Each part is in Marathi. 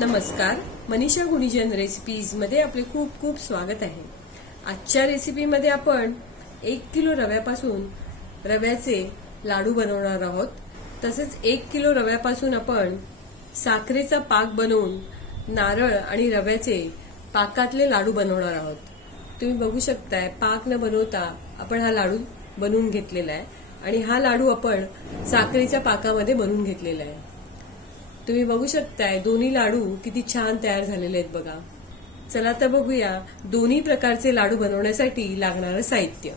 नमस्कार. मनीषा गुणीजन रेसिपीजमध्ये आपले खूप खूप स्वागत आहे. आजच्या रेसिपीमध्ये आपण एक किलो रव्यापासून रव्याचे लाडू बनवणार आहोत. तसेच एक किलो रव्यापासून आपण साखरेचा पाक बनवून नारळ आणि रव्याचे पाकातले लाडू बनवणार आहोत. तुम्ही बघू शकताय पाक न बनवता आपण हा लाडू बनवून घेतलेला आहे. आणि हा लाडू आपण साखरेच्या पाकामध्ये बनवून घेतलेला आहे. तुम्ही बघू शकताय दोन्ही लाडू किती छान तयार झालेले आहेत बघा. चला तर बघूया दोन्ही प्रकारचे लाडू बनवण्यासाठी लागणारं साहित्य.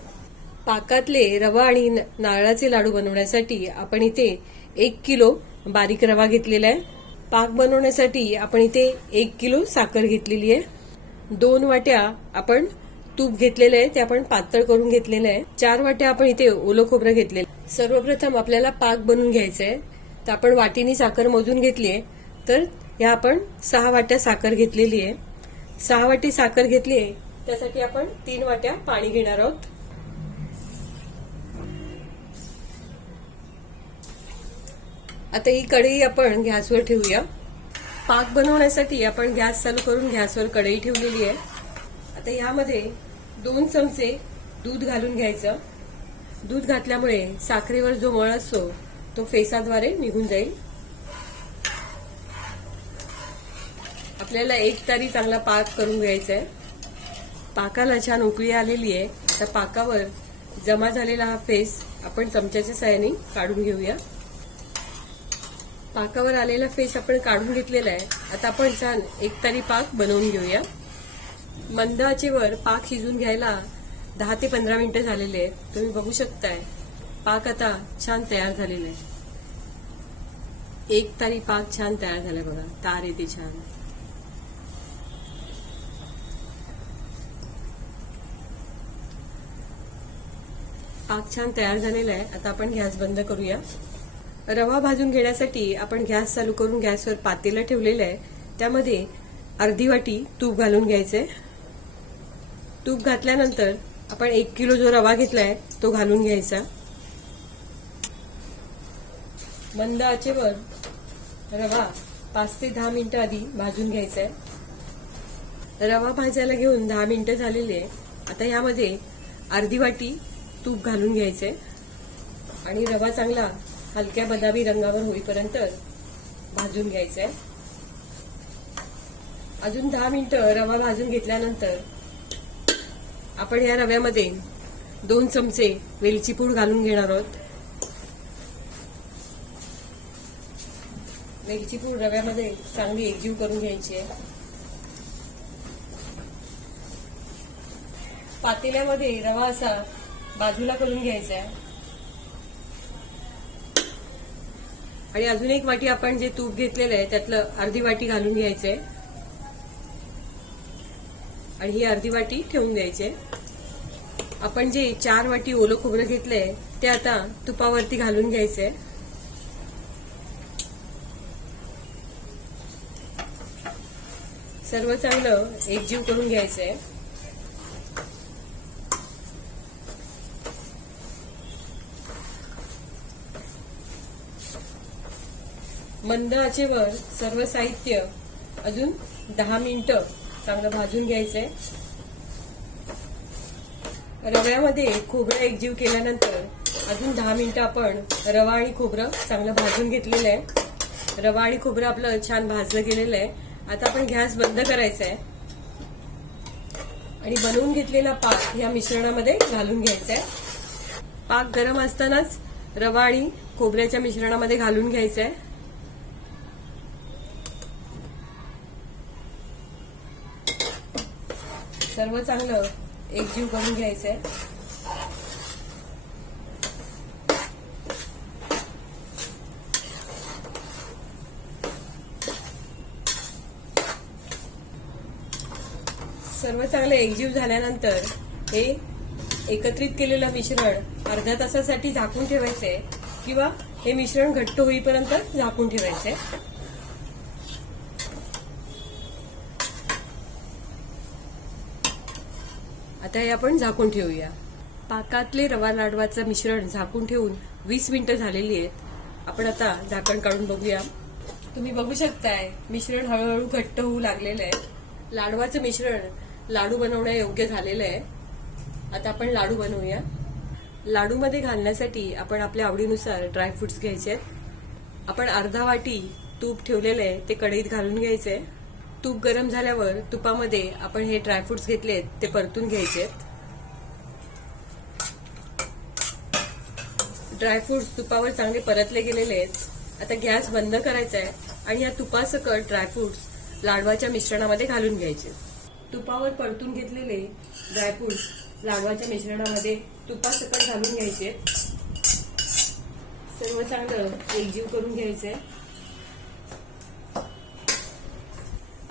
पाकातले रवा आणि न- नारळाचे लाडू बनवण्यासाठी आपण इथे एक किलो बारीक रवा घेतलेला आहे. पाक बनवण्यासाठी आपण इथे एक किलो साखर घेतलेली आहे. दोन वाट्या आपण तूप घेतलेलं आहे ते आपण पातळ करून घेतलेलं आहे. चार वाट्या आपण इथे ओलं खोबरं घेतलेलं सर्वप्रथम आपल्याला पाक बनवून घ्यायचा आहे. तर आपण वाटीनी साखर मोजून घेतली आहे. तर या आपण सहा वाट्या साखर घेतलेली आहे. सहा वाटी साखर घेतली आहे. त्यासाठी आपण तीन वाट्या पाणी घेणार आहोत. आता ही कढई आपण गॅसवर ठेवूया. पाक बनवण्यासाठी आपण गॅस चालू करून गॅसवर कढई ठेवलेली आहे. आता यामध्ये दोन चमचे दूध घालून घ्यायचं. दूध घातल्यामुळे साखरेवर जो मळ असतो तो फेसाद्वारे निघून जाईल. आपल्याला एक तारी चांगला पाक करून घ्यायचा आहे पाकाला छान उकळी आलेली आहे. त्या पाकावर जमा झालेला हा फेस आपण चमच्याच्या साहाय्याने काढून घेऊया. पाकावर आलेला फेस आपण काढून घेतलेला आहे. आता आपण छान एक तारी पाक बनवून घेऊया. मंद आचेवर पाक शिजून घ्यायला दहा ते पंधरा मिनिटं झालेले आहेत. तुम्ही बघू शकताय. पाक आता छान तयार झालेला आहे. एक तारी पाक छान तयार झाला बघा तार येते छान. पाक छान तयार झालेला आहे. आता आपण गॅस बंद करूया. रवा भाजून घेण्यासाठी आपण गॅस चालू करून गॅसवर पातेला ठेवलेलं आहे. त्यामध्ये अर्धी वाटी तूप घालून घ्यायचंय तूप घातल्यानंतर आपण एक किलो जो रवा घेतलाय तो घालून घ्यायचा. मंद आचेवर रवा पाच ते दहा मिनिटं आधी भाजून घ्यायचा आहे रवा भाजायला घेऊन दहा मिनिटं झालेली आहे. आता यामध्ये अर्धी वाटी तूप घालून घ्यायचंय. आणि रवा चांगला हलक्या बदामी रंगावर होईपर्यंत भाजून घ्यायचा आहे अजून दहा मिनिटं रवा भाजून घेतल्यानंतर आपण या रव्यामध्ये दोन चमचे वेलची पूड घालून घेणार आहोत. वेलची पूड रव्यामध्ये चांगली एकजीव करून घ्यायची आहे. पातेल्यामध्ये रवा असा बाजूला करून घ्यायचा आहे. आणि अजून एक वाटी आपण जे तूप घेतलेलं आहे त्यातलं अर्धी वाटी घालून घ्यायचंय आणि ही अर्धी वाटी ठेवून द्यायची आपण जे चार वाटी ओलं खोबरं घेतलंय ते आता तुपावरती घालून घ्यायचंय सर्व चांगलं एकजीव करून घ्यायचंय. मंद आचेवर सर्व साहित्य अजून दहा मिनिटं चांगलं भाजून घ्यायचंय. रव्यामध्ये खोबरं एकजीव केल्यानंतर अजून दहा मिनिटं आपण रवा आणि खोबरं चांगलं भाजून घेतलेलं आहे. रवा आणि खोबरं आपलं छान भाजलं गेलेलं आहे. आता आपण गॅस बंद करायचा आहे. आणि बनवून घेतलेला पाक या मिश्रणामध्ये घालून घ्यायचा आहे. पाक गरम असतानाच रवा आणि खोबऱ्याच्या मिश्रणामध्ये घालून घ्यायचा आहे. सर्व चांगलं एकजीव करून घ्यायचंय सर्व चांगलं एकजीव झाल्यानंतर हे एकत्रित केलेलं मिश्रण अर्ध्या तासासाठी झाकून ठेवायचंय किंवा हे मिश्रण घट्ट होईपर्यंत झाकून ठेवायचंय आता हे आपण झाकून ठेवूया. पाकातले रवा लाडवाचं मिश्रण झाकून ठेवून वीस मिनिटं झालेली आहेत. आपण आता झाकण काढून बघूया. तुम्ही बघू शकताय मिश्रण हळूहळू घट्ट होऊ लागलेलं आहे. लाडवाचं मिश्रण लाडू बनवण्या योग्य झालेलं आहे. आता आपण लाडू बनवूया. लाडूमध्ये घालण्यासाठी आपण आपल्या आवडीनुसार ड्रायफ्रुट्स घ्यायचे आहेत. आपण अर्धा वाटी तूप ठेवलेलं आहे ते कढईत घालून घ्यायचंय. तूप गरम झाल्यावर तुपामध्ये आपण हे ड्रायफ्रुट्स घेतले ते परतून घ्यायचे ड्रायफ्रुट्स तुपावर चांगले परतले गेलेले आहेत. आता गॅस बंद करायचा आहे आणि या तुपासकट ड्रायफ्रुट्स लाडवाच्या मिश्रणामध्ये घालून घ्यायचे. तुपावर परतून घेतलेले ड्रायफ्रुट्स लाडवाच्या मिश्रणामध्ये तुपासकट घालून घ्यायचे. सर्व चांगलं एकजीव करून घ्यायचंय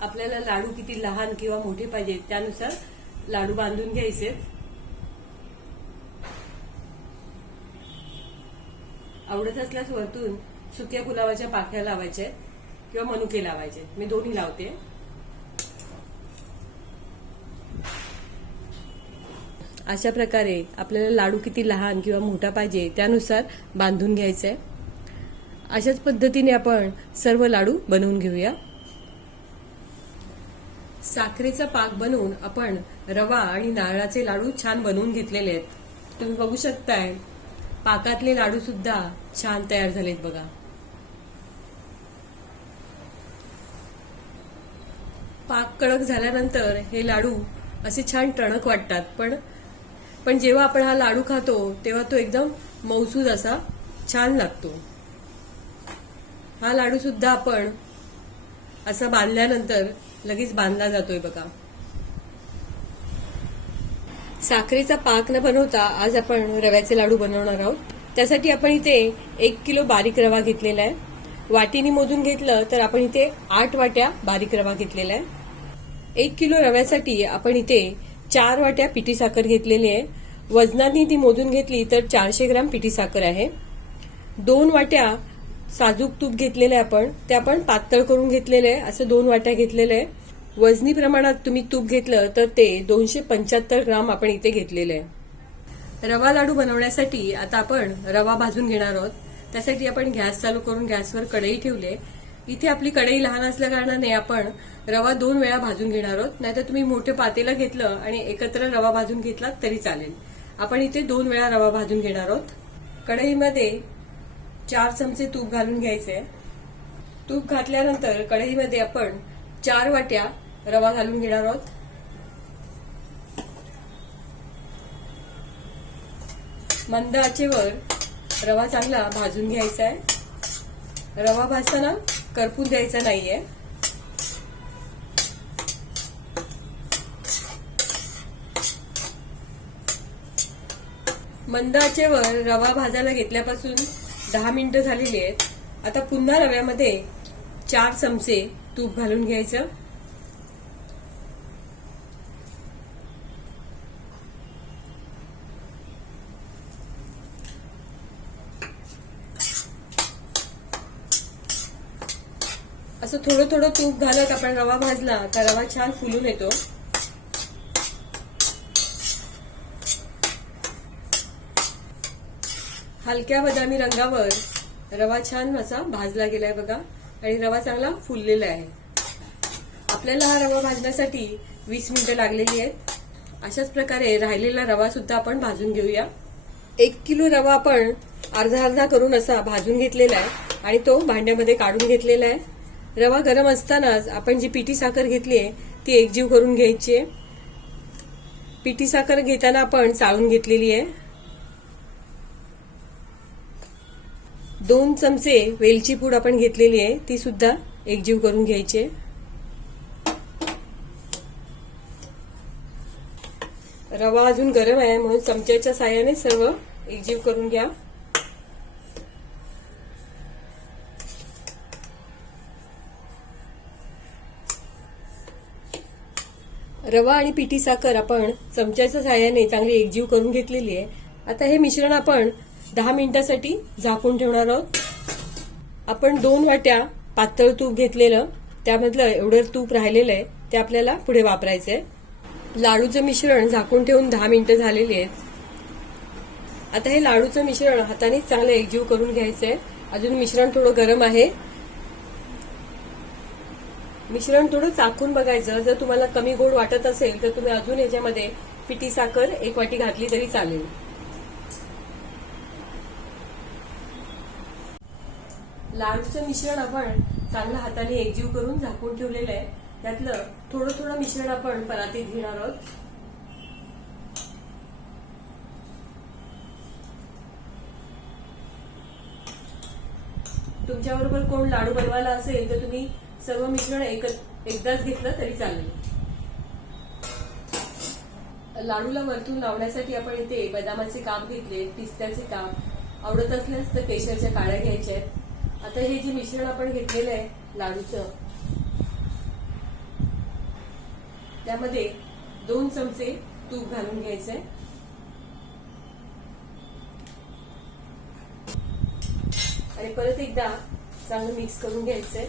आपल्याला लाडू किती लहान किंवा मोठे पाहिजेत त्यानुसार लाडू बांधून घ्यायचे. आवडत असल्यास वरतून सुक्या गुलाबाच्या पाख्या लावायच्या किंवा मनुके लावायचे. मी दोन्ही लावते. अशा प्रकारे आपल्याला लाडू किती लहान किंवा मोठा पाहिजे त्यानुसार बांधून घ्यायचा आहे अशाच पद्धतीने आपण सर्व लाडू बनवून घेऊया. साखरेचा पाक बनवून आपण रवा आणि नारळाचे लाडू छान बनवून घेतलेले आहेत. तुम्ही बघू शकताय पाकातले लाडू सुद्धा छान तयार झालेत बघा. पाक कडक झाल्यानंतर हे लाडू असे छान टणक वाटतात पण पण जेव्हा आपण हा लाडू खातो तेव्हा तो एकदम मौसूद असा छान लागतो. हा लाडू सुद्धा आपण असा बांधल्यानंतर लगेच बांधला जातोय बघा. साखरेचा पाक न बनवता आज आपण रव्याचे लाडू बनवणार आहोत. त्यासाठी आपण इथे एक किलो बारीक रवा घेतलेला आहे. वाटीने मोजून घेतलं तर आपण इथे आठ वाट्या बारीक रवा घेतलेला आहे. एक किलो रव्यासाठी आपण इथे चार वाट्या पिठी साखर घेतलेली आहे. वजनाने ती मोजून घेतली तर चारशे ग्राम पिठी साखर आहे. दोन वाट्या साजूक तूप घेतलेले आहे आपण. ते आपण पातळ करून घेतलेले आहे. असं दोन वाट्या घेतलेले आहे. वजनी प्रमाणात तुम्ही तूप घेतलं तर ते दोनशे पंच्याहत्तर ग्राम आपण इथे घेतलेले आहे. रवा लाडू बनवण्यासाठी आता आपण रवा भाजून घेणार आहोत. त्यासाठी आपण गॅस चालू करून गॅसवर कढई ठेवले इथे आपली कढई लहान असल्याकारणाने आपण रवा दोन वेळा भाजून घेणार आहोत. नाहीतर तुम्ही मोठे पातेलं घेतलं आणि एकत्र रवा भाजून घेतला तरी चालेल. आपण इथे दोन वेळा रवा भाजून घेणार आहोत. कढईमध्ये चार चमचे तूप घालून घ्यायचे. तूप घातल्यानंतर कढईमध्ये आपण चार वाट्या रवा घालून घेणार आहोत. मंद आचेवर रवा चांगला भाजून घ्यायचा आहे. रवा भाजताना करपून द्यायचं नाहीये. मंद आचेवर रवा भाजायला घेतल्यापासून दहा मिनिटं झालेली आहेत. आता पुन्हा रव्यामध्ये चार चमचे तूप घालून घ्यायचं. असं थोडं थोडं तूप घालत आपण रवा भाजला का रवा छान फुलून येतो. हलक्या बदामी रंगावर रवा छान असा भाजला गेलाय बघा. आणि रवा चांगला फुललेला आहे. आपल्याला हा रवा भाजण्यासाठी वीस मिनिटं लागलेली आहेत. अशाच प्रकारे राहिलेला रवा सुद्धा आपण भाजून घेऊया. एक किलो रवा आपण अर्धा अर्धा करून असा भाजून घेतलेला आहे. आणि तो भांड्यामध्ये काढून घेतलेला आहे. रवा गरम असतानाच आपण जी पिठी साखर घेतली आहे ती एकजीव करून घ्यायची आहे. पिठी साखर घेताना आपण चाळून घेतलेली आहे. दोन चमचे वेलची पूड आपण घेतलेली आहे ती सुद्धा एकजीव करून घ्यायची आहे. रवा अजून गरम आहे म्हणून चमच्याच्या साह्याने सर्व एकजीव करून घ्या. रवा आणि पिठी साखर आपण चमच्याच्या साह्याने चांगली एकजीव करून घेतलेली आहे. आता हे मिश्रण आपण दहा मिनिटासाठी झाकून ठेवणार आहोत. आपण दोन वाट्या पातळ तूप घेतलेलं त्यामधलं एवढं तूप राहिलेलं आहे ते आपल्याला पुढे वापरायचं आहे लाडूचं मिश्रण झाकून ठेवून दहा मिनिटं झालेली आहेत. आता हे लाडूचं मिश्रण हाताने चांगलं एकजीव करून घ्यायचं आहे अजून मिश्रण थोडं गरम आहे. मिश्रण थोडं चाकून बघायचं. जर तुम्हाला कमी गोड वाटत असेल तर तुम्ही अजून याच्यामध्ये पिठी साखर एक वाटी घातली तरी चालेल. लाडूचं मिश्रण आपण चांगलं हाताने एकजीव करून झाकून ठेवलेलं आहे. त्यातलं थोडं थोडं मिश्रण आपण परातीत घेणार आहोत. तुमच्याबरोबर कोण लाडू बनवायला असेल तर तुम्ही सर्व मिश्रण एकच एकदाच घेतलं तरी चालेल. लाडूला वरतून लावण्यासाठी आपण इथे बदामाचे काप घेतले पिस्त्याचे काप. आवडत असल्यास तर केशरच्या काड्या घ्यायच्या आहेत. आता हे जे मिश्रण आपण घेतलेलं आहे लाडूचं त्यामध्ये दोन चमचे तूप घालून घ्यायचंय. आणि परत एकदा चांगलं मिक्स करून घ्यायचंय.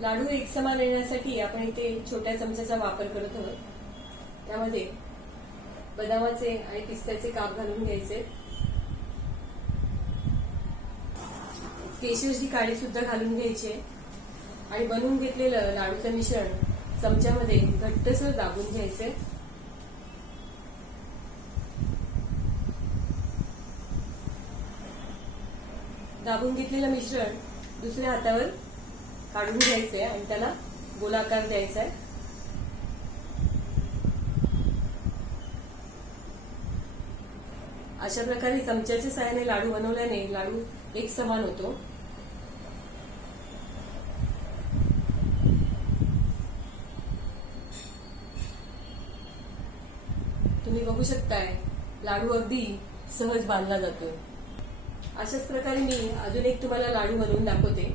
लाडू एक समान येण्यासाठी आपण इथे छोट्या चमच्याचा वापर करत आहोत. त्यामध्ये बदामाचे आणि पिस्त्याचे काप घालून घ्यायचे. केशरची काडी सुद्धा घालून घ्यायची आणि बनवून घेतलेलं लाडूचं मिश्रण चमच्यामध्ये घट्टसर दाबून घ्यायचे. दाबून घेतलेलं मिश्रण दुसऱ्या हातावर काढून घ्यायचंय आणि त्याला गोलाकार द्यायचा आहे अशा प्रकारे चमच्याच्या सहाय्याने लाडू बनवल्याने लाडू एक समान होतो. तुम्ही बघू शकताय लाडू अगदी सहज बांधला जातो अशाच प्रकारे मी अजून एक तुम्हाला लाडू बनवून दाखवते.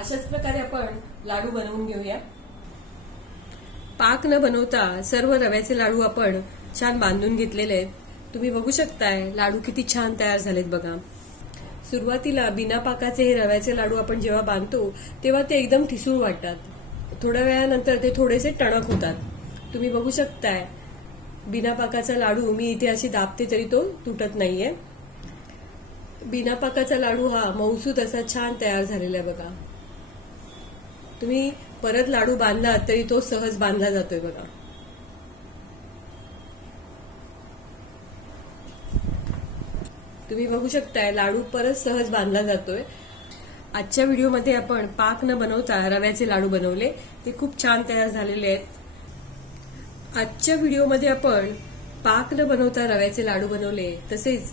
अशाच प्रकारे आपण लाडू बनवून घेऊया. पाक न बनवता सर्व रव्याचे लाडू आपण छान बांधून घेतलेले आहेत. तुम्ही बघू शकताय लाडू किती छान तयार झालेत बघा. सुरुवातीला बिना पाकाचे हे रव्याचे लाडू आपण जेव्हा बांधतो तेव्हा ते एकदम ठिसूळ वाटतात. थोड्या वेळानंतर ते थोडेसे टणक होतात. तुम्ही बघू शकताय बिना पाकाचा लाडू मी इथे अशी दाबते तरी तो तुटत नाहीये. बिना पाकाचा लाडू हा मऊसूत असा छान तयार झालेला आहे बघा. तुम्ही परत लाडू बांधला तरी तो सहज बांधला जातोय बघा. तुम्ही बघू शकताय लाडू परत सहज बांधला जातोय. आजच्या व्हिडिओमध्ये आपण पाक न बनवता रव्याचे लाडू बनवले. ते खूप छान तयार झालेले आहेत. आजच्या व्हिडिओमध्ये आपण पाक न बनवता रव्याचे लाडू बनवले तसेच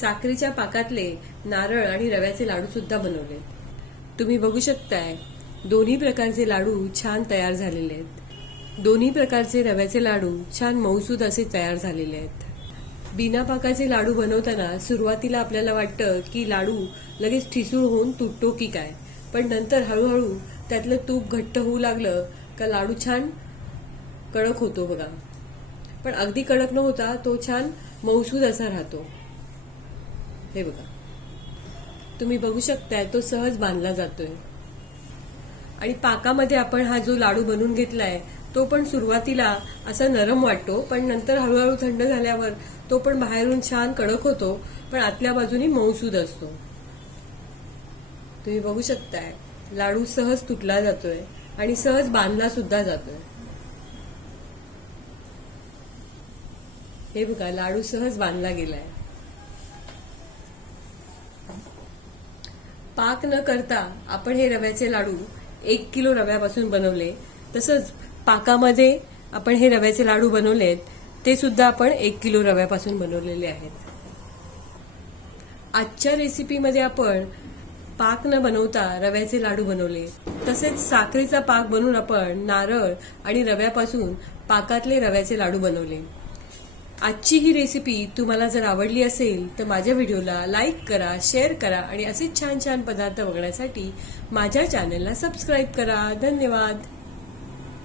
साखरेच्या पाकातले नारळ आणि रव्याचे लाडू सुद्धा बनवले. तुम्ही बघू शकताय दोन्ही प्रकारचे लाडू छान तयार झालेले आहेत. दोन्ही प्रकारचे रव्याचे लाडू छान मऊसूद असे तयार झालेले आहेत. बिना पाकाचे लाडू बनवताना सुरुवातीला आपल्याला वाटतं की लाडू लगेच ठिसूळ होऊन तुटतो की काय? पण नंतर हळूहळू त्यातलं तूप घट्ट होऊ लागलं का लाडू छान कडक होतो बघा. पण अगदी कडक न होता तो छान मऊसूद असा राहतो. हे बघा. तुम्ही बघू शकताय तो सहज बांधला जातोय. आणि पाकामध्ये आपण हा जो लाडू बनवून घेतलाय तो पण सुरुवातीला असा नरम वाटतो पण नंतर हळूहळू थंड झाल्यावर तो पण बाहेरून छान कडक होतो पण आतल्या बाजूनी मऊसूद असतो. तुम्ही बघू शकताय लाडू सहज तुटला जातोय आणि सहज बांधला सुद्धा जातोय. हे बघा लाडू सहज बांधला गेलाय. पाक न करता आपण हे रव्याचे लाडू एक किलो रव्यापासून बनवले. तसंच पाकामध्ये आपण हे रव्याचे लाडू बनवलेत ते सुद्धा आपण एक किलो रव्यापासून बनवलेले आहेत. आजच्या रेसिपीमध्ये आपण पाक न बनवता रव्याचे लाडू बनवले. तसेच साखरेचा पाक बनवून आपण नारळ आणि रव्यापासून पाकातले रव्याचे लाडू बनवले. आजची ही रेसिपी तुम्हाला जर आवडली असेल तर माझ्या व्हिडिओला लाईक करा शेअर करा आणि असेच छान छान पदार्थ बघण्यासाठी माझ्या चॅनलला सबस्क्राईब करा. धन्यवाद.